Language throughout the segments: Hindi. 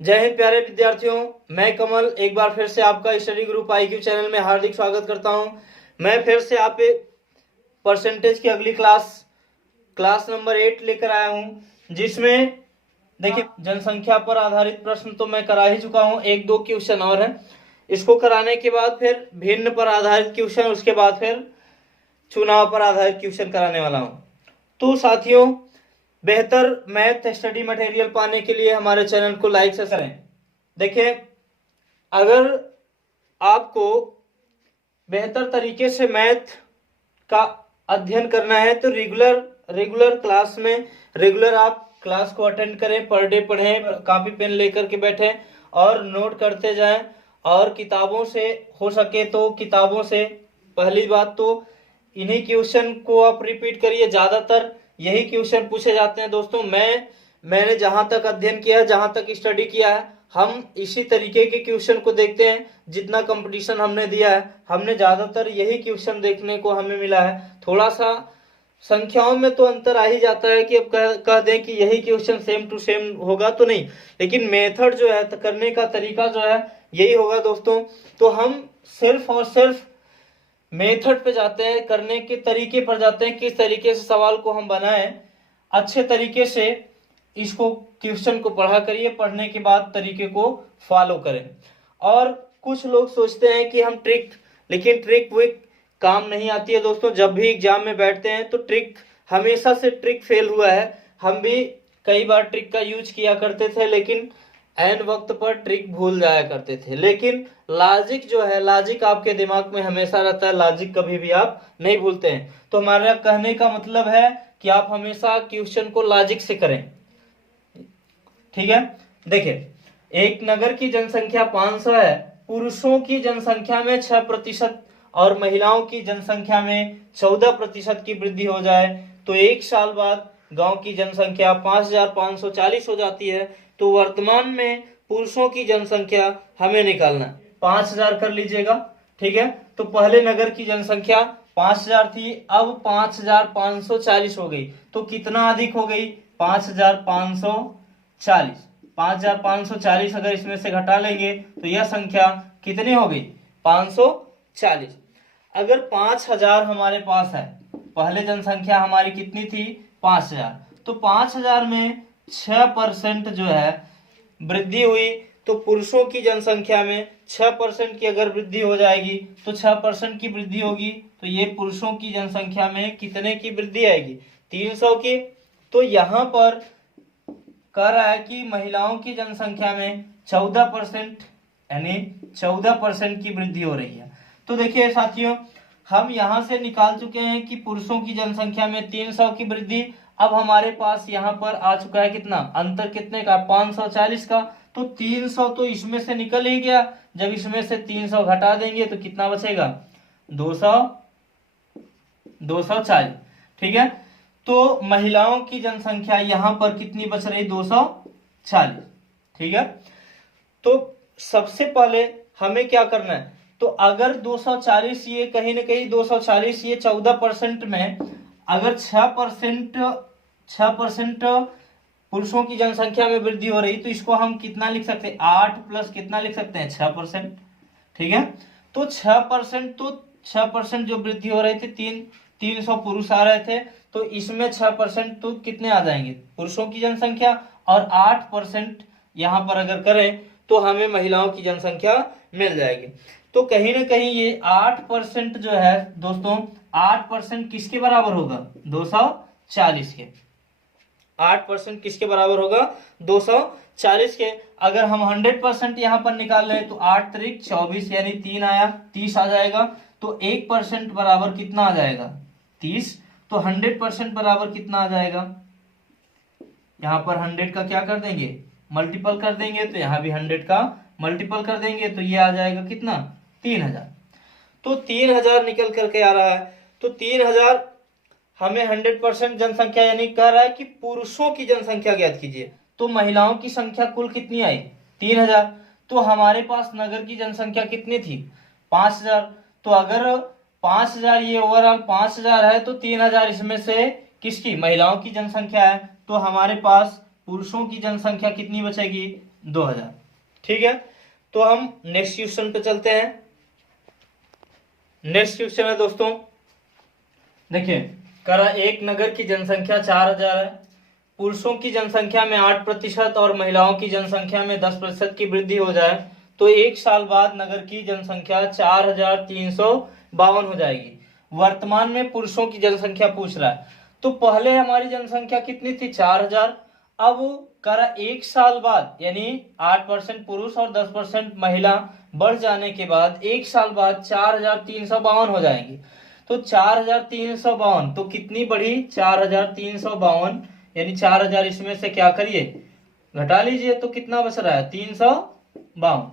जय हिंद प्यारे विद्यार्थियों। मैं कमल एक बार फिर से आपका स्टडी ग्रुप IQ चैनल में हार्दिक स्वागत करता हूं। मैं फिर से आप परसेंटेज की अगली क्लास नंबर 8 लेकर आया हूं, जिसमें देखिए जनसंख्या पर आधारित प्रश्न तो मैं करा ही चुका हूं, एक दो क्वेश्चन और हैं। इसको कराने के बाद फिर भिन्न पर आधारित क्वेश्चन, उसके बाद फिर चुनाव पर आधारित क्वेश्चन कराने वाला हूं। तो साथियों, बेहतर मैथ स्टडी मटेरियल पाने के लिए हमारे चैनल को लाइक से करें। देखिए, अगर आपको बेहतर तरीके से मैथ का अध्ययन करना है तो रेगुलर क्लास में रेगुलर आप क्लास को अटेंड करें, पर डे पढ़ें, कॉपी पेन लेकर के बैठें और नोट करते जाएं। और किताबों से हो सके तो किताबों से पहली बात तो इन्हीं क्वेश्चन को आप रिपीट करिए। ज्यादातर यही क्वेश्चन पूछे जाते हैं दोस्तों। मैंने जहां तक अध्ययन किया है, जहां तक स्टडी किया है, हम इसी तरीके के क्वेश्चन को देखते हैं। जितना कंपटीशन हमने दिया है, हमने ज्यादातर यही क्वेश्चन देखने को हमें मिला है। थोड़ा सा संख्याओं में तो अंतर आ ही जाता है कि अब कह दें कि यही क्वेश्चन सेम टू सेम होगा तो नहीं, लेकिन मेथड जो है, करने का तरीका जो है, यही होगा दोस्तों। तो हम सिर्फ और सिर्फ मेथड पे जाते हैं, करने के तरीके पर जाते हैं, किस तरीके से सवाल को हम बनाएं। अच्छे तरीके से इसको क्वेश्चन को पढ़ा करिए, पढ़ने के बाद तरीके को फॉलो करें। और कुछ लोग सोचते हैं कि हम लेकिन ट्रिक विक काम नहीं आती है दोस्तों। जब भी एग्जाम में बैठते हैं तो हमेशा से ट्रिक फेल हुआ है। हम भी कई बार ट्रिक का यूज किया करते थे, लेकिन एन वक्त पर ट्रिक भूल जाया करते थे। लेकिन लॉजिक जो है, लॉजिक आपके दिमाग में हमेशा रहता है, लॉजिक कभी भी आप नहीं भूलते हैं। तो हमारा कहने का मतलब है कि आप हमेशा क्वेश्चन को लॉजिक से करें, ठीक है। देखिए, एक नगर की जनसंख्या 500 है, पुरुषों की जनसंख्या में 6% और महिलाओं की जनसंख्या में 14% की वृद्धि हो जाए तो एक साल बाद गांव की जनसंख्या 5540 हो जाती है। तो वर्तमान में पुरुषों की जनसंख्या हमें निकालना, 5000 कर लीजिएगा, ठीक है। तो पहले नगर की जनसंख्या 5000 थी, अब 5540 हो गई। तो कितना अधिक हो गई? 5540। 5540 अगर इसमें से घटा लेंगे तो यह संख्या कितनी हो गई? 540। अगर 5000 हमारे पास है, पहले जनसंख्या हमारी कितनी थी? 5000। तो 5000 में 6% जो है वृद्धि हुई, तो पुरुषों की जनसंख्या में 6% की अगर वृद्धि हो जाएगी तो 6% की वृद्धि होगी, तो ये पुरुषों की जनसंख्या में कितने की वृद्धि आएगी? 300 की। तो यहां पर कह रहा है कि महिलाओं की जनसंख्या में 14%, यानी 14% की वृद्धि हो रही है। तो देखिए साथियों, हम यहां से निकाल चुके हैं कि पुरुषों की जनसंख्या में 300 की वृद्धि। अब हमारे पास यहां पर आ चुका है कितना अंतर, कितने का? 540 का। तो 300 तो इसमें से निकल ही गया। जब इसमें से 300 घटा देंगे तो कितना बचेगा? 240, ठीक है। तो महिलाओं की जनसंख्या यहां पर कितनी बच रही? 240, ठीक है। तो सबसे पहले हमें क्या करना है? तो अगर 240, ये कहीं ना कहीं 240 ये 14% में, अगर 6% पुरुषों की जनसंख्या में वृद्धि हो रही, तो इसको हम कितना लिख सकते हैं? 8 प्लस कितना लिख सकते हैं? 6%, ठीक है। तो 6% जो वृद्धि हो रही थी, 300 पुरुष आ रहे थे, तो इसमें 6% तो कितने आ जाएंगे? पुरुषों की जनसंख्या। और 8% यहां पर अगर करें तो हमें महिलाओं की जनसंख्या मिल जाएगी। तो कहीं ना कहीं ये 8% जो है दोस्तों, 8% किसके बराबर होगा? 240 के। 8% किसके बराबर होगा? 240 के। अगर हम 100% यहां पर निकाल लें तो 8 त्रिक 24, यानी 3 आया, 30 आ जाएगा। तो 1% बराबर कितना आ जाएगा? 30। तो 100% बराबर कितना आ जाएगा? यहां पर 100 का क्या कर देंगे? मल्टीपल कर देंगे। तो यहां भी 100 का मल्टीपल कर देंगे तो ये आ जाएगा कितना? 3000। तो 3000 निकल करके आ रहा है। तो 3000 हमें 100% जनसंख्या, यानी कह रहा है कि पुरुषों की जनसंख्या ज्ञात कीजिए। तो महिलाओं की संख्या कुल कितनी आई? 3000। तो हमारे पास नगर की जनसंख्या कितनी थी? 5000। तो अगर 5000 ये ओवरऑल 5000 है, तो 3000 इसमें से किसकी? महिलाओं की जनसंख्या है। तो हमारे पास पुरुषों की जनसंख्या कितनी बचेगी? 2000। ठीक है, तो हम नेक्स्ट क्वेश्चन पे चलते हैं। नेक्स्ट क्वेश्चन है दोस्तों, देखिए करा एक नगर की जनसंख्या 4000 है, पुरुषों की जनसंख्या में 8% और महिलाओं की जनसंख्या में 10% की वृद्धि हो जाए तो एक साल बाद नगर की जनसंख्या 4352 हो जाएगी। वर्तमान में पुरुषों की जनसंख्या पूछ रहा है, तो पहले हमारी जनसंख्या कितनी थी 4000, अब करा एक साल बाद यानी 8% पुरुष और 10% महिला बढ़ जाने के बाद एक साल बाद 4352 हो जाएंगी। तो 4352 तो कितनी बढ़ी 4352, यानी 4000 इसमें से क्या करिए घटा लीजिए तो कितना बच रहा है 352।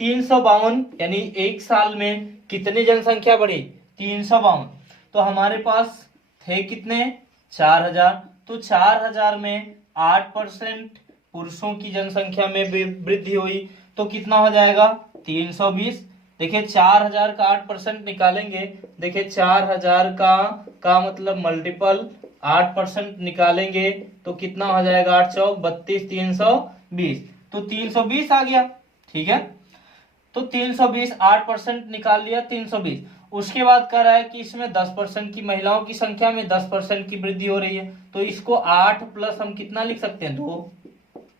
352 यानी एक साल में कितनी जनसंख्या बढ़ी 352। तो हमारे पास थे कितने 4000, तो 4000 में 8% पुरुषों की जनसंख्या में वृद्धि हुई तो कितना हो जाएगा 320। देखिए 4000 का 8% निकालेंगे, देखिए 4000 का मतलब मल्टीपल 8% निकालेंगे तो कितना हो जाएगा 8 चौक 32 320, तो 320 आ गया। ठीक है, तो 320 8% निकाल लिया 320। उसके बाद कह रहा है कि इसमें 10% की महिलाओं की संख्या में 10% की वृद्धि हो रही है, तो इसको 8 प्लस हम कितना लिख सकते हैं 2,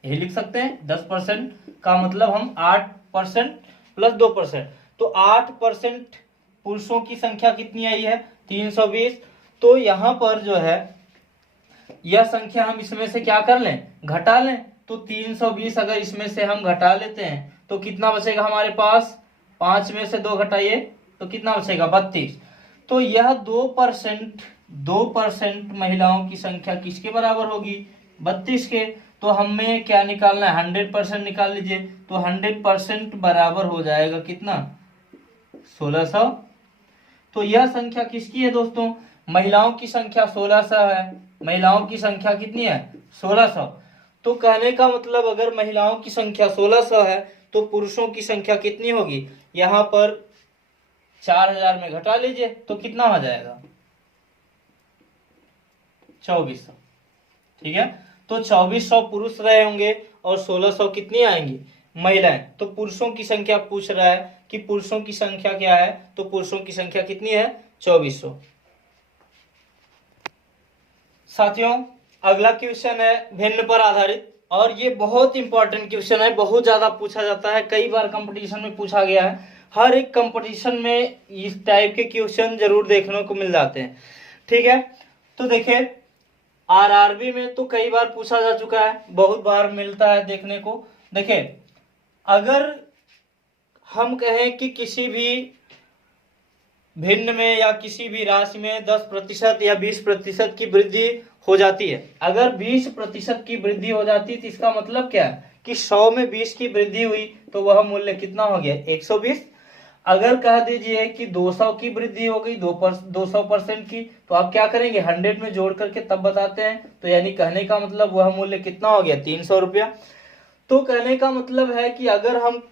यही लिख सकते हैं 10% का मतलब हम 8% प्लस 2%, तो 8% पुरुषों की संख्या कितनी आई है 320। तो यहां पर जो है यह संख्या हम इसमें से क्या कर लें घटा लें, तो 320 अगर इसमें से हम घटा लेते हैं तो कितना बचेगा हमारे पास, 5 में से 2 घटाइए तो कितना बचेगा 32। तो यह 2% महिलाओं की संख्या किसके बराबर होगी 32 के। तो हमें क्या निकालना है 100% निकाल लीजिए, तो 100% बराबर हो जाएगा कितना 1600। तो यह संख्या किसकी है दोस्तों, महिलाओं की संख्या 1600 है, महिलाओं की संख्या कितनी है 1600। तो कहने का मतलब अगर महिलाओं की संख्या 1600 है तो पुरुषों की संख्या कितनी होगी, यहां पर 4000 में घटा लीजिए तो कितना हो जाएगा 2400। ठीक है, तो 2400 पुरुष रहे होंगे और 1600 कितनी आएंगी महिलाएं। तो पुरुषों की संख्या पूछ रहा है कि पुरुषों की संख्या क्या है, तो पुरुषों की संख्या कितनी है 2400। साथियों अगला क्वेश्चन है भिन्न पर आधारित, और ये बहुत इंपॉर्टेंट क्वेश्चन है, बहुत ज्यादा पूछा जाता है, कई बार कंपटीशन में पूछा गया है, हर एक कंपटीशन में इस टाइप के क्वेश्चन जरूर देखने को मिल जाते हैं। ठीक है, तो देखिए आरआरबी में तो कई बार पूछा जा चुका है, बहुत बार मिलता है देखने को। देखिए अगर हम कहें कि किसी भी भिन्न में या किसी भी राशि में 10% या 20% की वृद्धि हो जाती है, अगर 20% की वृद्धि हो जाती है तो इसका मतलब क्या है कि 100 में 20 की वृद्धि हुई तो वह मूल्य कितना हो गया 120। अगर कह दीजिए कि 200 की वृद्धि हो गई 200% की, तो आप क्या करेंगे 100 में जोड़ करके तब बताते हैं, तो यानी कहने का मतलब वह मूल्य कितना हो गया 300 रुपया। तो कहने का मतलब है कि अगर हम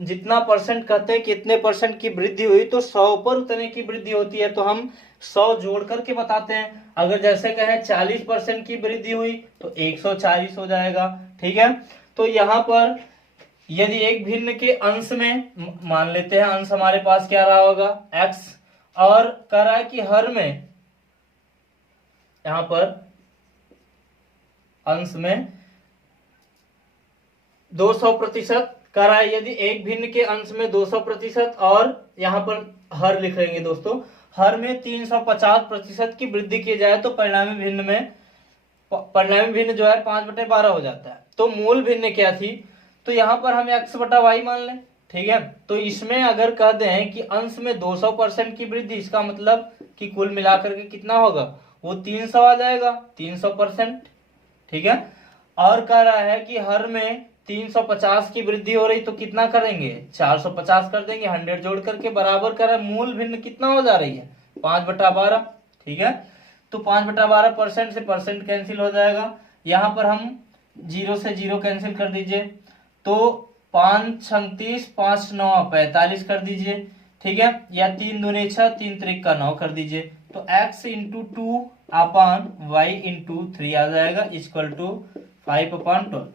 जितना परसेंट कहते हैं कितने परसेंट की वृद्धि हुई तो 100 पर उतने की वृद्धि होती है, तो हम 100 जोड़ करके बताते हैं। अगर जैसे कहें 40% की वृद्धि हुई तो 140 हो जाएगा। ठीक है, तो यहाँ पर यदि एक भिन्न के अंश में मान लेते हैं, अंश हमारे पास क्या रहा होगा x, और कह रहा है कि हर में यहां पर अंश में 200% कह रहा है, यदि एक भिन्न के अंश में 200% और यहां पर हर लिख लेंगे दोस्तों, हर में 350% की वृद्धि की जाए तो परिणामी भिन्न जो है 5/12 हो जाता है। तो मूल भिन्न क्या थी, तो यहां पर हम x/y मान लें। ठीक है, तो इसमें अगर कह दें कि अंश में 200% की वृद्धि, इसका मतलब कि कुल मिलाकर के कितना होगा वो 300 आ जाएगा 300%। ठीक है, और कह रहा है कि हर में 350 की वृद्धि हो रही तो कितना करेंगे 450 कर देंगे, 100 जोड़ करके बराबर कर रहा है मूल भिन्न कितना हो जा रही है 5/12। ठीक है, तो 5/12% से परसेंट कैंसिल हो जाएगा, यहाँ पर हम 0 से 0 कैंसिल कर दीजिए, तो 5 36 5 9 45 कर दीजिए। ठीक है, या 3 दूनी 6 3 त्रिक का 9 कर दीजिए, तो x into 2 upon y into 3 आ जाएगा इक्वल टू 5/12।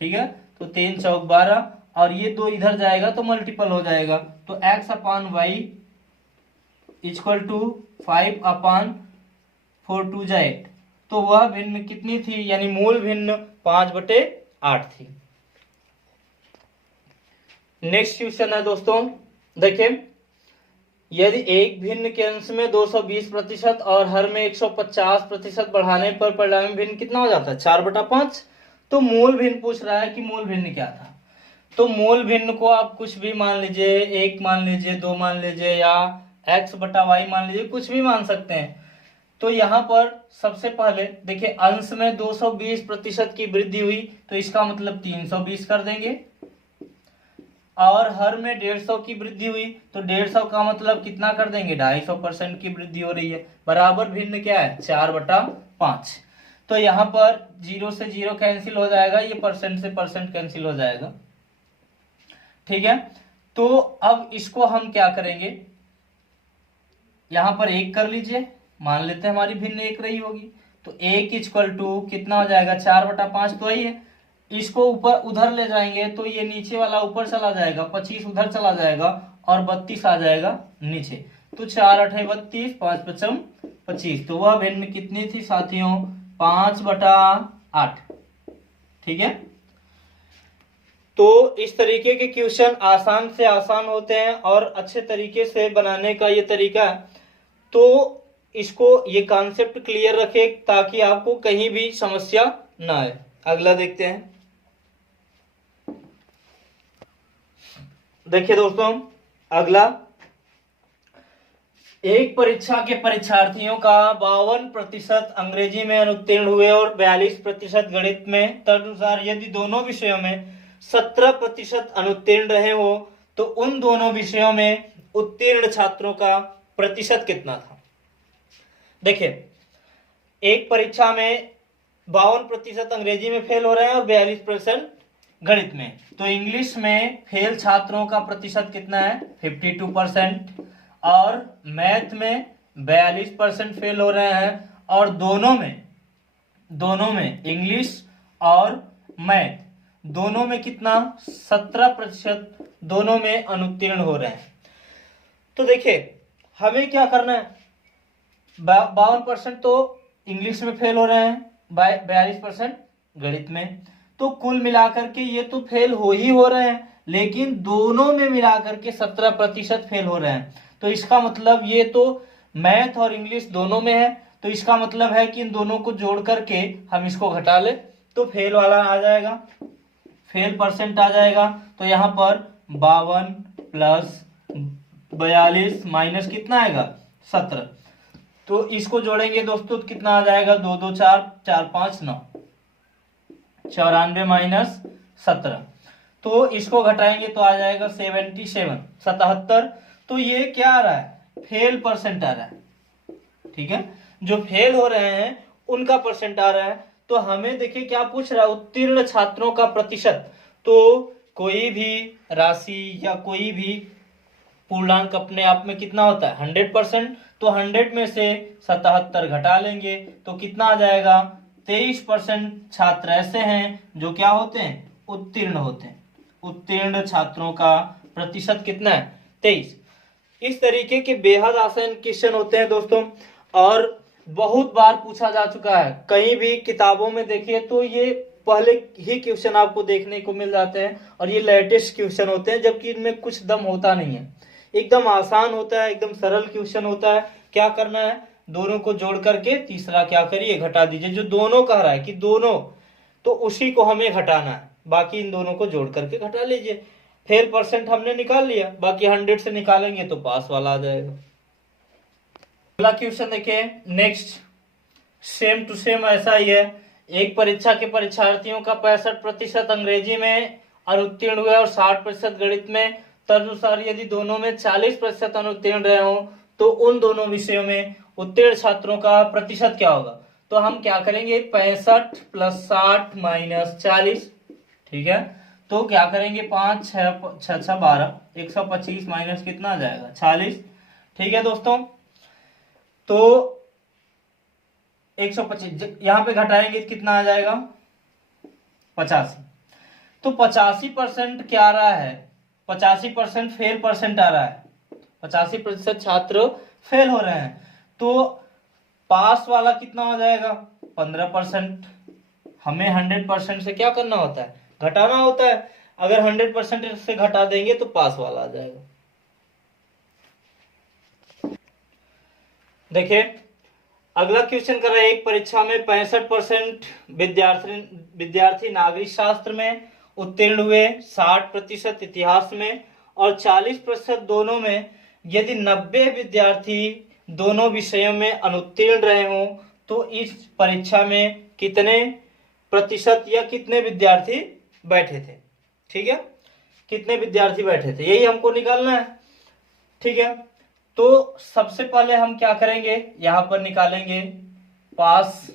ठीक है, तो 3 चौक 12, और ये 2 इधर जाएगा तो मल्टीपल हो जाएगा, तो x upon Y equal to 5 upon 4 2 जा 8। तो वह भिन्न कितनी थी, यानी मूल भिन्न 5/8 थी। नेक्स्ट क्वेश्चन है दोस्तों, देखिए यदि एक भिन्न के अंश में 220% और हर में 150% बढ़ाने पर परिणामी भिन्न कितना हो जाता है, 4/5। तो मूल भिन्न पूछ रहा है कि मूल भिन्न क्या था। तो मूल भिन्न को आप कुछ भी मान लीजिए, 1 मान लीजिए, 2 मान लीजिए, या x/y मान लीजिए, कुछ भी मान सकते हैं। तो यहाँ पर सबसे पहले देखिए अंश में 220% की वृद्धि हुई, तो इसका मतलब 320 कर देंगे, और हर में 150 की वृद्धि हुई तो 150 का मतलब कितना कर देंगे, 250% की वृद्धि हो रही है। बराबर भिन्न क्या है, 4/5। तो यहाँ पर 0 से 0 कैंसिल हो जाएगा, ये परसेंट से परसेंट कैंसिल हो जाएगा, ठीक है। तो अब इसको हम क्या करेंगे, यहां पर 1 कर लीजिए, मान लेते हैं हमारी भिन्न 1 रही होगी, तो 1 इक्वल टू कितना हो जाएगा, 4/5 तो ही है। इसको ऊपर उधर ले जाएंगे तो ये नीचे वाला ऊपर चला जाएगा, 25 उधर चला जाएगा, और 32 आ जाएगा नीचे। तो 4 8 32, 5 5 25। तो वह भिन्न कितनी थी साथियों, 5/8, ठीक है। तो इस तरीके के क्वेश्चन आसान से आसान होते हैं और अच्छे तरीके से बनाने का ये तरीका है। तो इसको ये कॉन्सेप्ट क्लियर रखें ताकि आपको कहीं भी समस्या ना आए। अगला देखते हैं, देखिए दोस्तों अगला, एक परीक्षा के परीक्षार्थियों का 52% अंग्रेजी में अनुत्तीर्ण हुए और 42% गणित में, तदनुसार यदि दोनों विषयों में 17% अनुत्तीर्ण रहे हो तो उन दोनों विषयों में उत्तीर्ण छात्रों का प्रतिशत कितना था। देखिए एक परीक्षा में 52% अंग्रेजी में फेल हो रहे हैं और 42% गणित में, तो इंग्लिश में फेल छात्रों का प्रतिशत कितना है, 52%, और मैथ में 42% फेल हो रहे हैं, और दोनों में इंग्लिश और मैथ दोनों में कितना, 17% दोनों में अनुत्तीर्ण हो रहे हैं। तो देखिए हमें क्या करना है, 52% तो इंग्लिश में फेल हो रहे हैं, 42% गणित में, तो कुल मिलाकर के ये तो फेल हो ही हो रहे हैं, लेकिन दोनों में मिलाकर के 17% फेल हो रहे हैं। तो इसका मतलब ये तो मैथ और इंग्लिश दोनों में है, तो इसका मतलब है कि इन दोनों को जोड़ करके हम इसको घटा ले तो फेल वाला आ जाएगा, फेल परसेंट आ जाएगा। तो यहाँ पर 52 प्लस 42 माइनस कितना आएगा, 17। तो इसको जोड़ेंगे दोस्तों तो कितना आ जाएगा, 2 2 4 4 5 9, 94 माइनस 17। तो इसको घटाएंगे तो आ जाएगा 77। तो ये क्या आ रहा है, फेल परसेंट आ रहा है, ठीक है। जो फेल हो रहे हैं उनका परसेंट आ रहा है। तो हमें देखिए क्या पूछ रहा है, उत्तीर्ण छात्रों का प्रतिशत। तो कोई भी राशि या कोई भी पूर्णांक अपने आप में कितना होता है, 100%। तो 100 में से 77 घटा लेंगे तो कितना आ जाएगा, 23% छात्र ऐसे हैं जो क्या होते हैं, उत्तीर्ण होते हैं। उत्तीर्ण छात्रों का प्रतिशत कितना है, 23। इस तरीके के बेहद आसान क्वेश्चन होते हैं दोस्तों, और बहुत बार पूछा जा चुका है। कहीं भी किताबों में देखिए तो ये पहले ही क्वेश्चन आपको देखने को मिल जाते हैं, और ये लेटेस्ट क्वेश्चन होते हैं, जबकि इनमें कुछ दम होता नहीं है। एकदम आसान होता है, एकदम सरल क्वेश्चन होता है। क्या करना है, दोनों को जोड़ करके तीसरा क्या करिए, घटा दीजिए। जो दोनों कह रहा है कि दोनों, तो उसी को हमें घटाना है, बाकी इन दोनों को जोड़ करके घटा लीजिए। फेल परसेंट हमने निकाल लिया, बाकी 100 से निकालेंगे तो पास वाला आ जाएगा। अगला क्वेश्चन देखिए, नेक्स्ट सेम टू सेम ऐसा ही है। एक परीक्षा के परीक्षार्थियों का 65% अंग्रेजी में अनुत्तीर्ण हुए और 60% गणित में, तदनुसार यदि दोनों में 40% अनुत्तीर्ण रहे हो तो उन दोनों विषयों में उत्तीर्ण छात्रों का प्रतिशत क्या होगा। तो हम क्या करेंगे, 65 प्लस 60 माइनस 40, ठीक है। तो क्या करेंगे, 5 6 6 6 12, 125 माइनस कितना आ जाएगा, 40, ठीक है दोस्तों। तो 125 यहाँ पे घटाएंगे कितना आ जाएगा, 85। तो 85% क्या आ रहा है, 85% फेल परसेंट आ रहा है, 85% छात्र फेल हो रहे हैं। तो पास वाला कितना हो जाएगा, 15%। हमें 100% से क्या करना होता है, घटाना होता है। अगर 100% से घटा देंगे तो पास वाला आ जाएगा। देखिए अगला क्वेश्चन कर रहे हैं, एक परीक्षा में 65% विद्यार्थी नागरिक शास्त्र में उत्तीर्ण हुए, 60% इतिहास में और 40% दोनों में। यदि 90 विद्यार्थी दोनों विषयों में अनुत्तीर्ण रहे हों तो इस परीक्षा में कितने प्रतिशत या कितने विद्यार्थी बैठे थे। ठीक है, कितने विद्यार्थी बैठे थे, यही हमको निकालना है। ठीक है, तो सबसे पहले हम क्या करेंगे, यहां पर निकालेंगे पास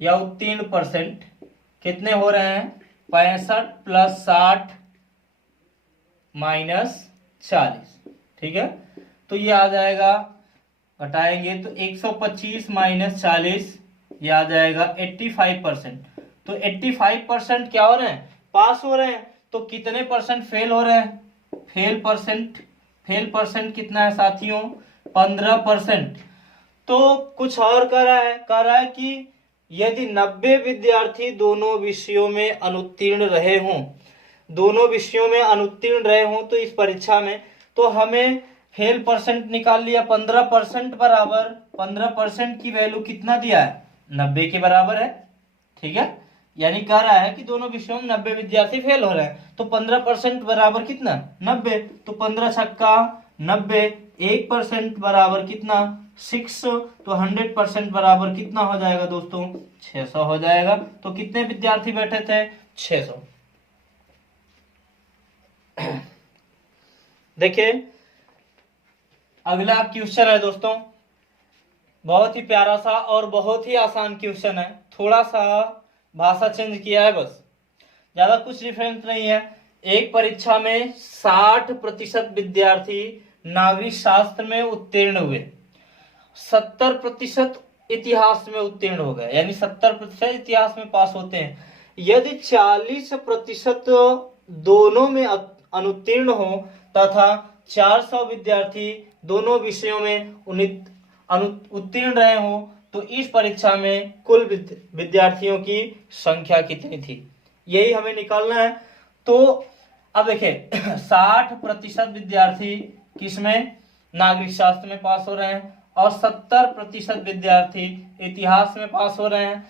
या उत्तीर्ण परसेंट कितने हो रहे हैं, 65 + 60 - 40। ठीक है, तो ये आ जाएगा, घटाएंगे तो 125 - 40, ये आ जाएगा 85%। तो 85% क्या हो रहे हैं, पास हो रहे हैं। तो कितने परसेंट फेल हो रहे हैं, फेल परसेंट कितना है साथियों, 15%। तो कुछ और कह रहा है कि यदि 90 विद्यार्थी दोनों विषयों में अनुत्तीर्ण रहे हों, तो इस परीक्षा में, तो हमें फेल परसेंट निकाल लिया 15% बराबर, 15% की वैल्यू कितना दिया है, 90 के बराबर है। ठीक है, यानी कह रहा है कि दोनों विषयों में 90 विद्यार्थी फेल हो रहे हैं, तो 15% बराबर कितना, 90। तो 15 छक्का 90, 1% बराबर कितना, 6। तो 100% बराबर कितना हो जाएगा दोस्तों, 600 हो जाएगा। तो कितने विद्यार्थी बैठे थे, 600। देखिए अगला क्वेश्चन है दोस्तों, बहुत ही प्यारा सा और बहुत ही आसान क्वेश्चन है, थोड़ा सा भाषा चेंज किया है बस, ज्यादा कुछ डिफरेंस नहीं है। एक परीक्षा में 60% विद्यार्थी नागरिक शास्त्र में उत्तीर्ण हुए, 70% इतिहास में उत्तीर्ण हो गए, यानी 70% इतिहास में पास होते हैं। यदि 40% दोनों में अनुत्तीर्ण हो तथा 400 विद्यार्थी दोनों विषयों में उत्तीर्ण रहे हो तो इस परीक्षा में कुल विद्यार्थियों की संख्या कितनी थी, यही हमें निकालना है। तो अब देखिए 60% विद्यार्थी किसमें, नागरिक शास्त्र में पास हो रहे हैं और 70% विद्यार्थी इतिहास में पास हो रहे हैं।